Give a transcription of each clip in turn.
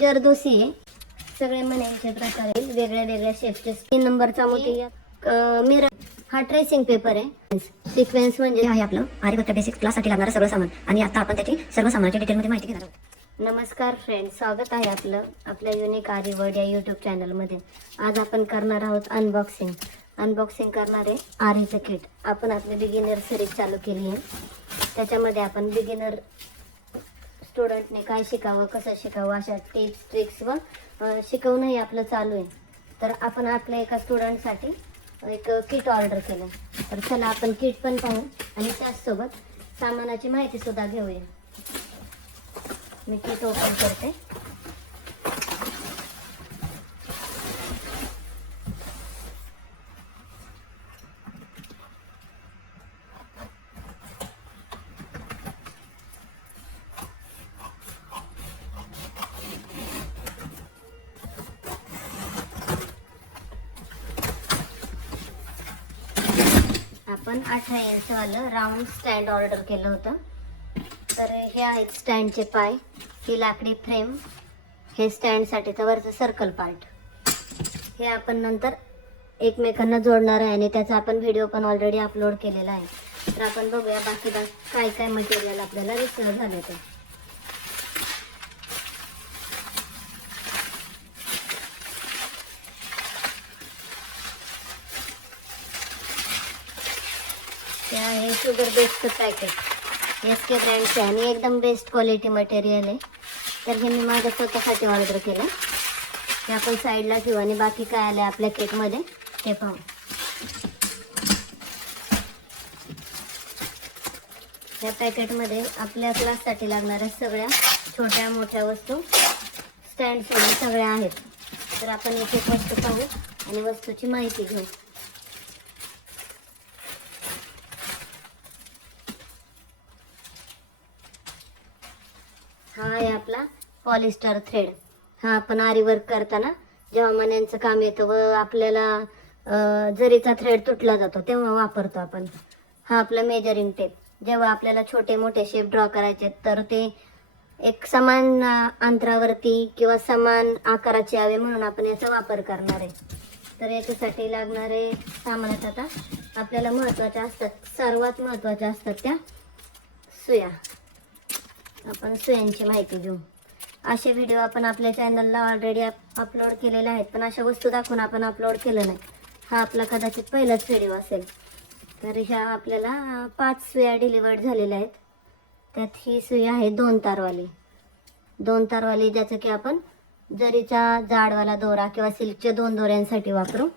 जरदोसी आहे. सगळे मण्यांचे प्रकार आहेत, वेगळ्या वेगळ्या शेपचे. 3 नंबरचा मोती मिरर. हा ट्रेसिंग पेपर आहे. सिक्वेन्स म्हणजे आहे आपलं आर्यभट्ट बेसिक क्लाससाठी लागणारं सगळं सामान. आणि आता आपण त्याची सर्व सामानाची डिटेलमध्ये माहिती घेणार आहोत. नमस्कार फ्रेंड्स, स्वागत आहे आपलं आपल्या युनिक आर्यवर्ड या यूट्यूब चॅनलमध्ये. आज आपण करणार आहोत अनबॉक्सिंग करणार आहे आर्यचं किट. आपण आपली बिगिनर सिरीज चालू केली आहे. त्याच्यामध्ये आपण बिगिनर स्टुडंटने काय शिकावं, कसं शिकावं, अशा टिप्स ट्रिक्स व शिकवणंही आपलं चालू आहे. तर आपण आपल्या एका स्टुडंटसाठी एक किट ऑर्डर केलं. तर चला आपण किट पण पाहू आणि त्याचसोबत सामानाची माहिती सुद्धा घेऊया. मी किट ओपन करते. आपण 18 इंचवालं राऊंड स्टँड ऑर्डर केलं होतं. तर हे आहेत स्टँडचे पाय, ही लाकडी फ्रेम, हे स्टँडसाठीचं वरचं सर्कल पार्ट. हे आपण नंतर एकमेकांना जोडणार आहे आणि त्याचा आपण व्हिडिओ पण ऑलरेडी अपलोड केलेला आहे. तर आपण बघूया बाकी काय काय मटेरियल आपल्याला रिसीव झाले ते. हे आहे शुगर बेस्डचं पॅकेट, SK ब्रँडचे आणि एकदम बेस्ट क्वालिटी मटेरियल आहे. तर हे मी माझ्या स्वतःसाठी ऑर्डर केलं. हे आपण साईडला ठेवू आणि बाकी काय आलं आपल्या केकमध्ये ते पाहू. या पॅकेटमध्ये आपल्या क्लाससाठी लागणाऱ्या सगळ्या छोट्या मोठ्या वस्तू स्टँड सोडून सगळ्या आहेत. तर आपण एक एक वस्तू पाहू आणि वस्तूची माहिती घेऊ. हा आहे आपला पॉलिस्टर थ्रेड. हा आपण आरी वर्क करताना जेव्हा मण्यांचं काम येतं व आपल्याला जरीचा थ्रेड तुटला जातो तेव्हा वापरतो आपण. हा आपला मेजरिंग टेप. जेव्हा आपल्याला छोटे मोठे शेप ड्रॉ करायचे तर ते एक समान अंतरावरती किंवा समान आकाराचे यावे म्हणून आपण याचा वापर करणार आहे. तर याच्यासाठी लागणारे सामानात आता आपल्याला महत्त्वाच्या असतात, सर्वात महत्त्वाच्या असतात त्या सुया. आपण सुयांची माहिती घेऊ. असे व्हिडिओ आपण आपल्या चॅनलला ऑलरेडी अपलोड केलेले आहेत, पण अशा वस्तू दाखवून आपण अपलोड केलं नाही. हा आपला कदाचित पहिलाच व्हिडिओ असेल. तर ह्या आपल्याला 5 सुया डिलिवर्ड झालेल्या आहेत. त्यात ही सुई आहे 2 तारवाली, ज्याचं की आपण जरीचा जाडवाला दोरा किंवा सिल्कच्या 2 दोऱ्यांसाठी वापरू.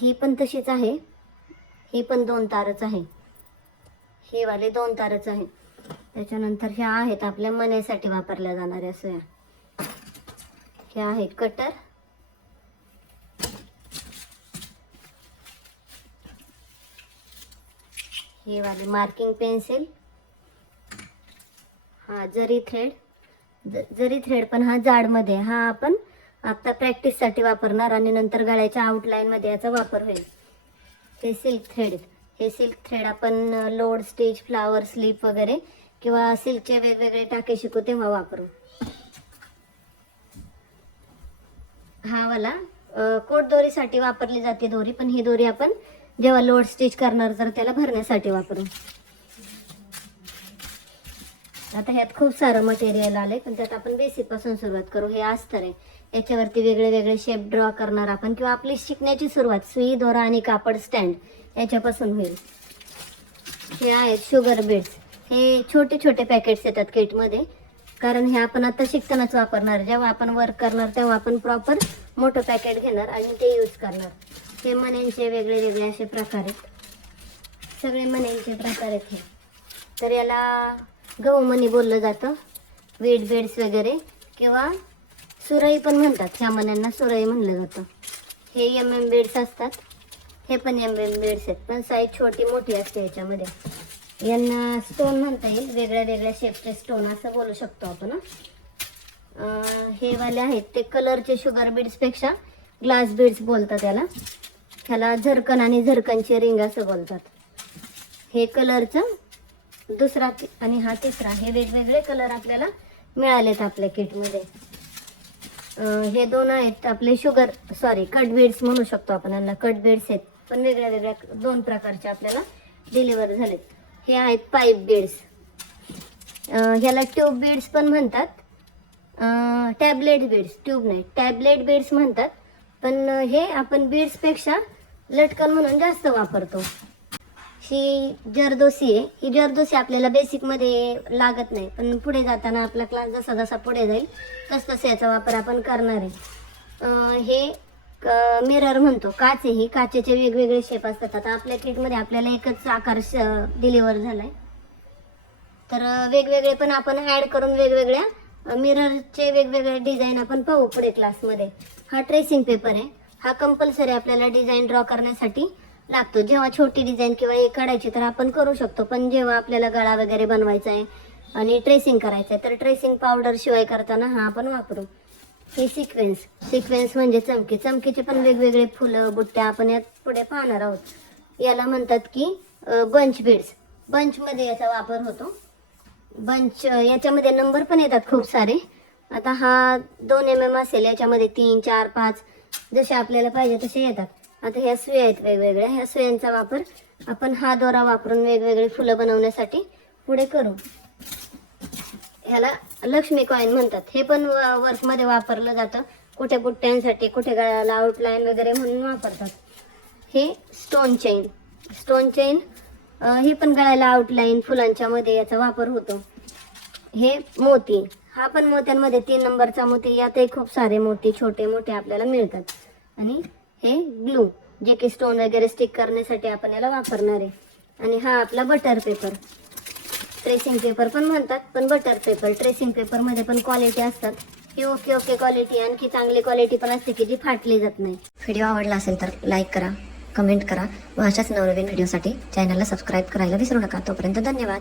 ही पण तशीच आहे, ही पण 2 तारच आहे. हे वाले 2 तारच आहे. त्याच्यानंतर ह्या आहेत आपल्या मण्यासाठी वापरल्या जाणाऱ्या सुया. ह्या आहे कटर, हे वाले मार्किंग पेन्सिल, हा जरी थ्रेड पण हा जाडमध्ये. हा आपण आता प्रॅक्टिससाठी वापरणार आणि नंतर गळ्याच्या आउटलाईनमध्ये याचा वापर होईल. हे सिल्क थ्रेड आपण लोड, स्टिच, फ्लावर, स्लीप वगैरे किंवा सिल्कचे वेगवेगळे टाके शिकू तेव्हा वापरू. हा वाला कोट दोरीसाठी वापरली जाते दोरी, पण ही दोरी आपण जेव्हा लोड स्टिच करणार तर त्याला भरण्यासाठी वापरू. आता ह्यात खूप सारं मटेरियल आलंय, पण त्यात आपण बेसिक पासून सुरुवात करू. हे अस्तर आहे, याच्यावरती वेगळे वेगळे शेप ड्रॉ करणार आपण किंवा आपली शिकण्याची सुरुवात सुई, दोरा आणि कापड स्टँड याच्यापासून होईल. हे आहेत शुगर बीड्स. हे छोटे छोटे पॅकेट्स येतात किटमध्ये, कारण हे आपण आता शिकतानाच वापरणार. जेव्हा आपण वर्क करणार तेव्हा आपण प्रॉपर मोठं पॅकेट घेणार आणि ते यूज करणार. हे मण्यांचे वेगळे वेगळे असे प्रकार आहेत, सगळे मण्यांचे प्रकार आहेत हे. तर याला गहू मणी बोललं जातं, वीट बेड्स वगैरे किंवा सुरई पण म्हणतात. ह्या मण्यांना सुरई म्हणलं जातं. हे MM बेड्स असतात, हे पण MM बेड्स आहेत, पण साईज छोटी मोठी असते याच्यामध्ये. यांना स्टोन म्हणता येईल, वेगळ्या वेगळ्या शेपचे स्टोन असं बोलू शकतो आपण. हे वाले आहेत ते कलरचे शुगर बीड्सपेक्षा ग्लास बीड्स बोलतात त्याला. ह्याला झरकन आणि झरकनची रिंग असं बोलतात. हे कलरचं दुसरा आणि हा तिसरा, हे वेगवेगळे कलर आपल्याला मिळालेत आपल्या किटमध्ये. हे 2 आहेत आपले कट बीड्स म्हणू शकतो आपण यांना. कट बीड्स आहेत पण वेगळ्या वेगळ्या 2 प्रकारचे आपल्याला डिलिव्हर झालेत. हे आहेत पाईप बीड्स. ह्याला ट्यूब बीड्स पण म्हणतात. टॅबलेट बीड्स, ट्यूब नाही टॅबलेट बीड्स म्हणतात. पण हे आपण बीड्सपेक्षा लटकन म्हणून जास्त वापरतो. ही जरदोसी आहे. ही जरदोसी आपल्याला बेसिकमध्ये लागत नाही पण पुढे जाताना आपला क्लास जसा जसा पुढे जाईल तसं याचा वापर आपण करणार आहे. हे मिरर म्हणतो. काच आहे ही. काचेचे वेगवेगळे शेप असतात. आता आपल्या किटमध्ये आपल्याला एकच आकार डिलिव्हर झालाय तर वेगवेगळे पण आपण ॲड करून वेगवेगळ्या मिररचे वेगवेगळे डिझाईन आपण पाहू पुढे क्लासमध्ये. हा ट्रेसिंग पेपर आहे. हा कंपल्सरी आपल्याला डिझाईन ड्रॉ करण्यासाठी लागतो. जेव्हा छोटी डिझाईन किंवा हे काढायची तर आपण करू शकतो पण जेव्हा आपल्याला गळा वगैरे बनवायचा आहे आणि ट्रेसिंग करायचं आहे तर ट्रेसिंग पावडर शिवाय करताना हा आपण वापरू. हे सिक्वेन्स म्हणजे चमकीचे पण वेगवेगळे फुलं बुट्ट्या आपण यात पुढे पाहणार आहोत. याला म्हणतात की बंच बीड्स. बंचमध्ये याचा वापर होतो. बंच याच्यामध्ये नंबर पण येतात खूप सारे. आता हा 2 mm असेल. याच्यामध्ये 3, 4, 5 जसे आपल्याला पाहिजे तसे येतात. आता ह्या सुया आहेत वेगवेगळ्या. ह्या सुयांचा वापर आपण हा दोरा वापरून वेगवेगळे फुलं बनवण्यासाठी पुढे करू. ह्याला लक्ष्मी कॉईन म्हणतात. हे पण वर्कमध्ये वापरलं जातं. कुठे बुट्ट्यांसाठी, कुठे गळ्याला आउटलाईन वगैरे म्हणून वापरतात. हे स्टोन चेन ही पण गळ्याला आउटलाईन फुलांच्या मध्ये याचा वापर होतो. हे मोती. हा पण मोत्यांमध्ये 3 नंबरचा मोती. यातही खूप सारे मोती छोटे मोठे आपल्याला मिळतात. आणि हे ग्लू जे की स्टोन वगैरे स्टिक करण्यासाठी आपण याला वापरणार आहे. आणि हा आपला बटर पेपर. ट्रेसिंग पेपर पण म्हणतात पण बटर पेपर. ट्रेसिंग पेपरमध्ये पण क्वालिटी असतात. ही ओके क्वालिटी. आणखी चांगली क्वालिटी पण असते की जी फाटली जात नाही. व्हिडिओ आवडला असेल तर लाईक करा, कमेंट करा व अशाच नवनवीन व्हिडिओसाठी चॅनलला सबस्क्राईब करायला विसरू नका. तोपर्यंत धन्यवाद.